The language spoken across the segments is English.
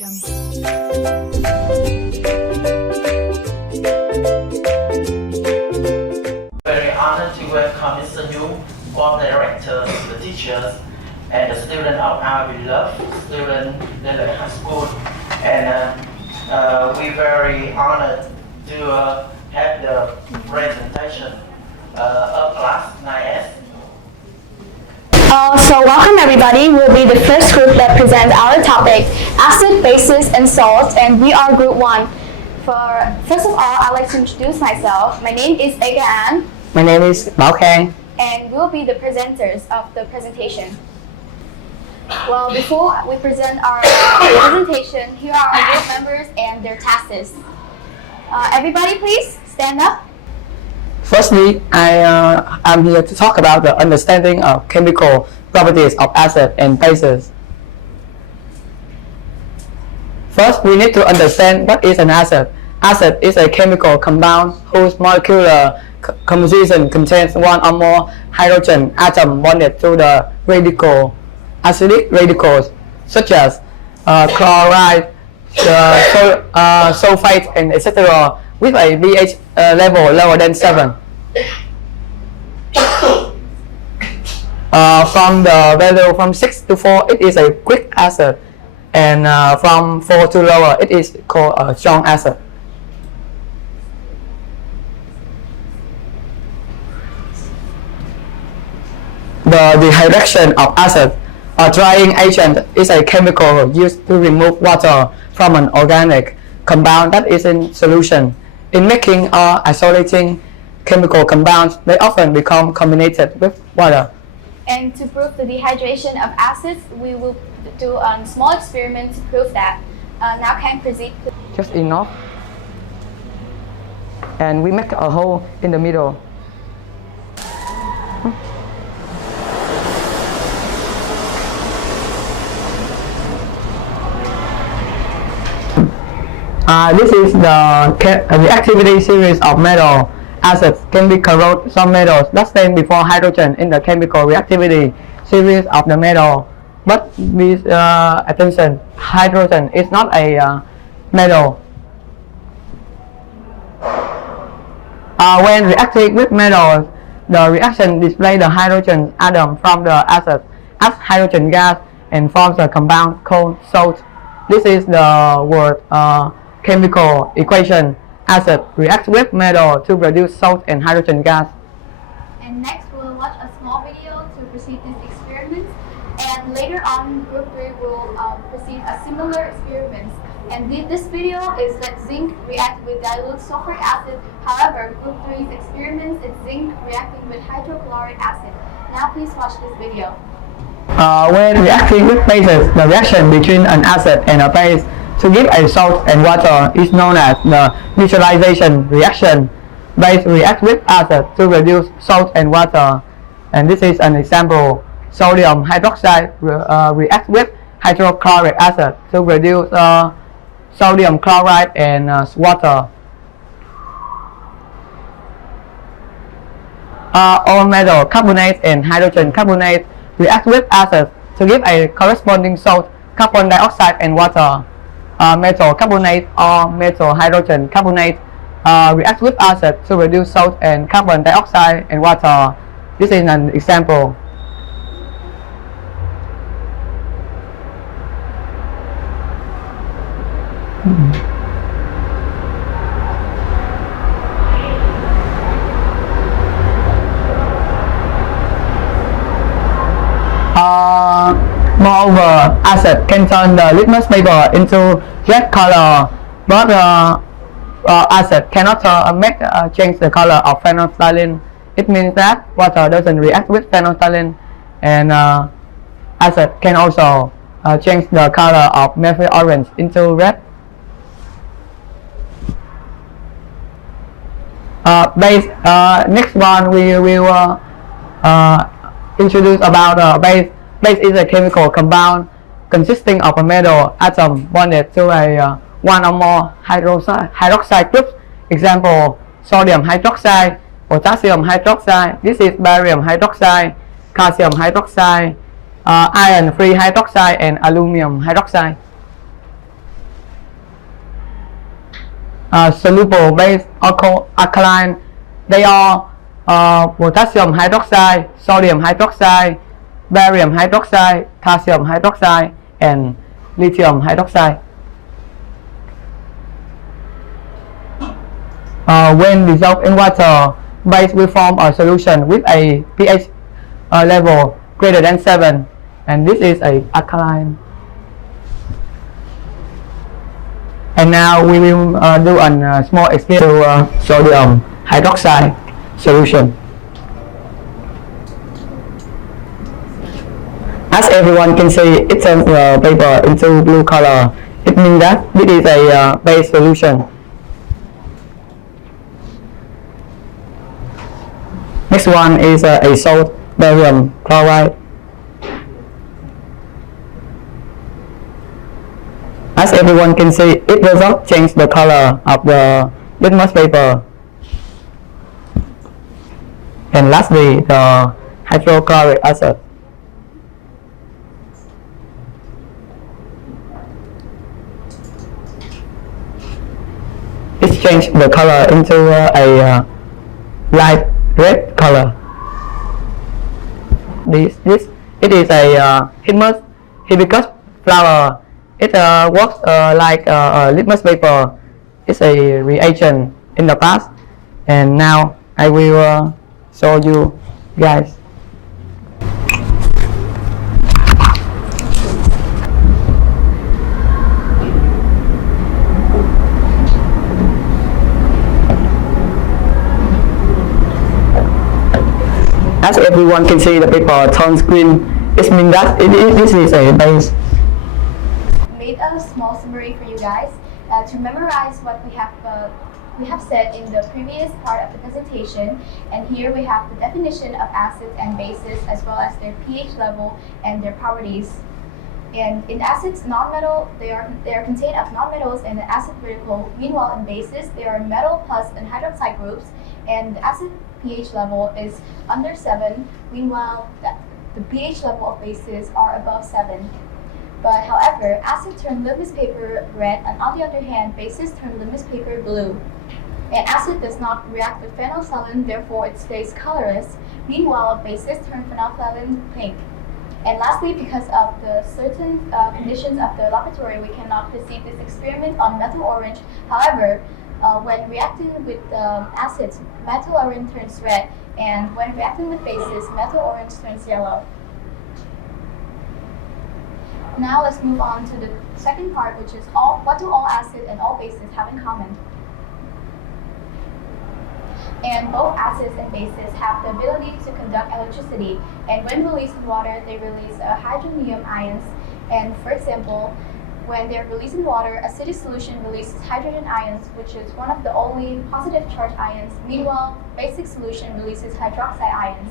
ចឹង Very honored to welcome Mr. Yu, board director, the teachers, and the students of our beloved student in the high school. And we very honored to have the presentation of class 9S. So welcome everybody. We'll be the first group that presents our topic, acid, bases, and salts, and we are group 1. First of all, I'd like to introduce myself. My name is Ega An. My name is Bao Khang. And we'll be the presenters of the presentation. Well, before we present our presentation, here are our group members and their tasks. Everybody please stand up. Firstly, I'm here to talk about the understanding of chemical properties of acids and bases. First, we need to understand what is an acid. Acid is a chemical compound whose molecular composition contains one or more hydrogen atoms bonded to the acidic radicals, such as chloride, sulfate, and etc., with a pH level lower than 7. From the value from 6 to 4, it is a quick acid, and from 4 to lower, it is called a strong acid. The dehydration of acid, a drying agent, is a chemical used to remove water from an organic compound that is in solution. In making or isolating chemical compounds, they often become combined with water. And to prove the dehydration of acids, we will do a small experiment to prove that. Now can proceed. Just enough. And we make a hole in the middle. This is the reactivity series of metal. Acids can be corrode some metals that stand before hydrogen in the chemical reactivity series of the metal. But with attention, hydrogen is not a metal. When reacting with metals, the reaction displays the hydrogen atom from the acid as hydrogen gas and forms a compound called salt. This is the word chemical equation. Acid reacts with metal to produce salt and hydrogen gas. And next we'll watch a small video to proceed this experiment. And later on, group 3 will proceed a similar experiment. And this video is let zinc react with dilute sulfuric acid. However, group 3's experiment is zinc reacting with hydrochloric acid. Now please watch this video. When reacting with bases, the reaction between an acid and a base to give a salt and water is known as the neutralization reaction. Base reacts with acid to produce salt and water. And this is an example. Sodium hydroxide reacts with hydrochloric acid to produce sodium chloride and water. All metal carbonate and hydrogen carbonate react with acid to give a corresponding salt, carbon dioxide, and water. Metal carbonate or metal hydrogen carbonate reacts with acid to produce salt and carbon dioxide and water. This is an example. Moreover, acid can turn the litmus paper into red color, but acid cannot change the color of phenolphthalein. It means that water doesn't react with phenolphthalein, and acid can also change the color of methyl orange into red. Next one we will introduce about base. Base is a chemical compound consisting of a metal atom bonded to a one or more hydroxide groups. Example: sodium hydroxide, potassium hydroxide. This is barium hydroxide, calcium hydroxide, iron-free hydroxide, and aluminum hydroxide. soluble base alkaline. They are potassium hydroxide, sodium hydroxide, barium hydroxide, calcium hydroxide, and lithium hydroxide. When dissolved in water, base will form a solution with a pH level greater than 7, and this is a alkaline. And now we will do a small experiment to sodium hydroxide solution. As everyone can see, it turns the paper into blue color. It means that this is a base solution. Next one is a salt, barium chloride. As everyone can see, it does not change the color of the litmus paper. And lastly, the hydrochloric acid. It changed the color into a light red color. It is a hibiscus flower. It works like a litmus paper. It's a reagent in the past, and now I will show you guys. As everyone can see, the paper turns green. It means that this is a base. Made a small summary for you guys to memorize what we have said in the previous part of the presentation. And here we have the definition of acids and bases, as well as their pH level and their properties. And in acids, non-metal, they are contained of non-metals and the acid particle. Meanwhile, in bases, they are metal plus and hydroxide groups, and the acid pH level is under 7. Meanwhile, the pH level of bases are above 7. But however, acids turn litmus paper red, and on the other hand, bases turn litmus paper blue. And acid does not react with phenolphthalein, therefore it stays colorless. Meanwhile, bases turn phenolphthalein pink. And lastly, because of the certain conditions of the laboratory, we cannot proceed this experiment on methyl orange. However, when reacting with acids, methyl orange turns red, and when reacting with bases, methyl orange turns yellow. Now let's move on to the second part, which is what do all acids and all bases have in common? And both acids and bases have the ability to conduct electricity, and when released in water, they release hydronium ions. And for example, when they're released in water, acidic solution releases hydrogen ions, which is one of the only positive charge ions. Meanwhile, basic solution releases hydroxide ions.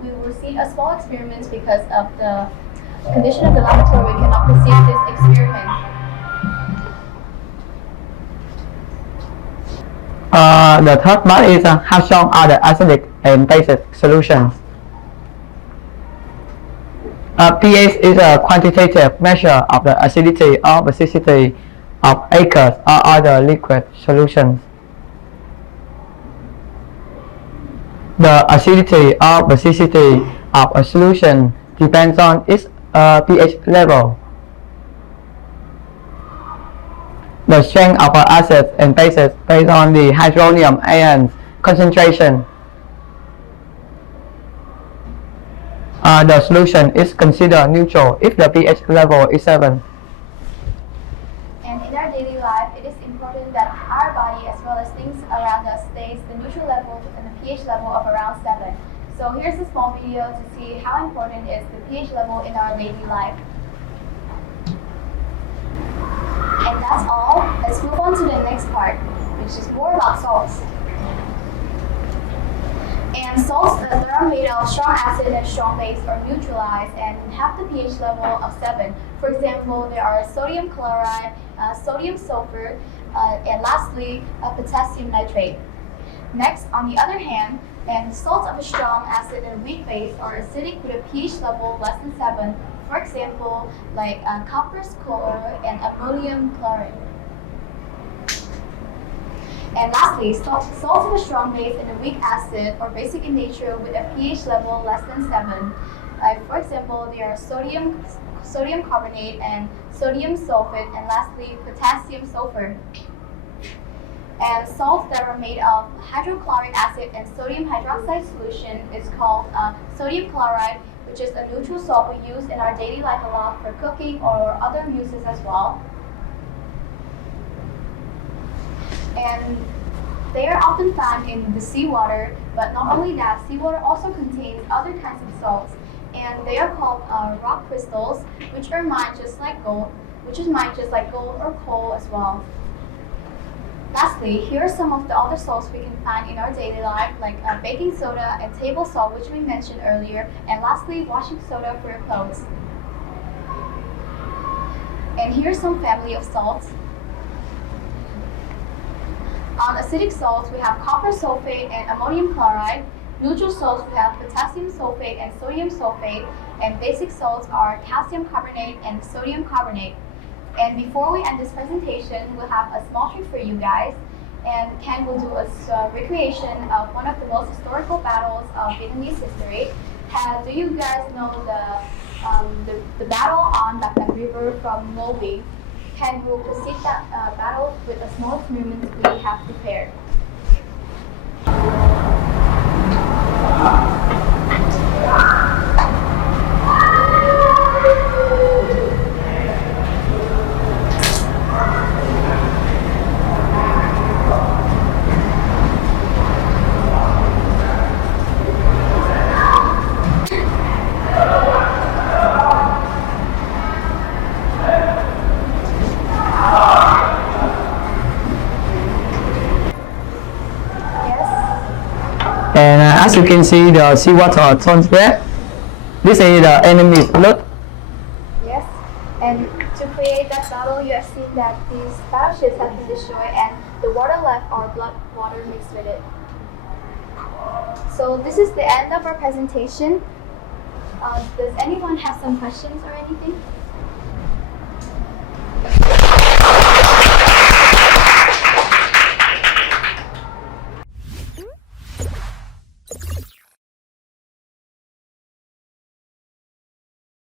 We will see a small experiment because of the condition of the laboratory. We cannot proceed this experiment. The third part is how strong are the acidic and basic solutions. pH is a quantitative measure of the acidity or basicity of aqueous or other liquid solutions. The acidity or basicity of a solution depends on its pH level. The strength of acids and bases based on the hydronium ions concentration. The solution is considered neutral if the pH level is 7. And in our daily life, it is important that our body as well as things around us stays the neutral level and the pH level of around 7. So here's a small video to see how important is the pH level in our daily life. And that's all. Let's move on to the next part, which is more about salts. And salts that are made of strong acid and strong base are neutralized and have the pH level of 7. For example, there are sodium chloride, sodium sulfur, and lastly, potassium nitrate. Next, on the other hand, and salts of a strong acid and weak base are acidic with a pH level less than 7. For example, like copper chloride and ammonium chloride. And lastly, salts have a strong base and a weak acid or basic in nature with a pH level less than 7. Like for example, there are sodium carbonate and sodium sulfate, and lastly, potassium sulfur. And salts that are made of hydrochloric acid and sodium hydroxide solution is called sodium chloride, which is a neutral salt we use in our daily life a lot for cooking or other uses as well. And they are often found in the seawater, but not only that, seawater also contains other kinds of salts, and they are called rock crystals, which are mined just like gold, or coal as well. Lastly, here are some of the other salts we can find in our daily life, like baking soda and table salt, which we mentioned earlier, and lastly, washing soda for your clothes. And here's some family of salts. On acidic salts, we have copper sulfate and ammonium chloride. Neutral salts, we have potassium sulfate and sodium sulfate. And basic salts are calcium carbonate and sodium carbonate. And before we end this presentation, we'll have a small treat for you guys. And Ken will do a recreation of one of the most historical battles of Vietnamese history. Do you guys know the battle on Bac Nang River from Ngo Vinh? Ken will proceed that battle with a small experiment we have prepared. And as you can see, the seawater turns red. This is the enemy's blood. Yes, and to create that battle, you have seen that these battleships have been destroyed and the water left are blood water mixed with it. So this is the end of our presentation. Does anyone have some questions or anything?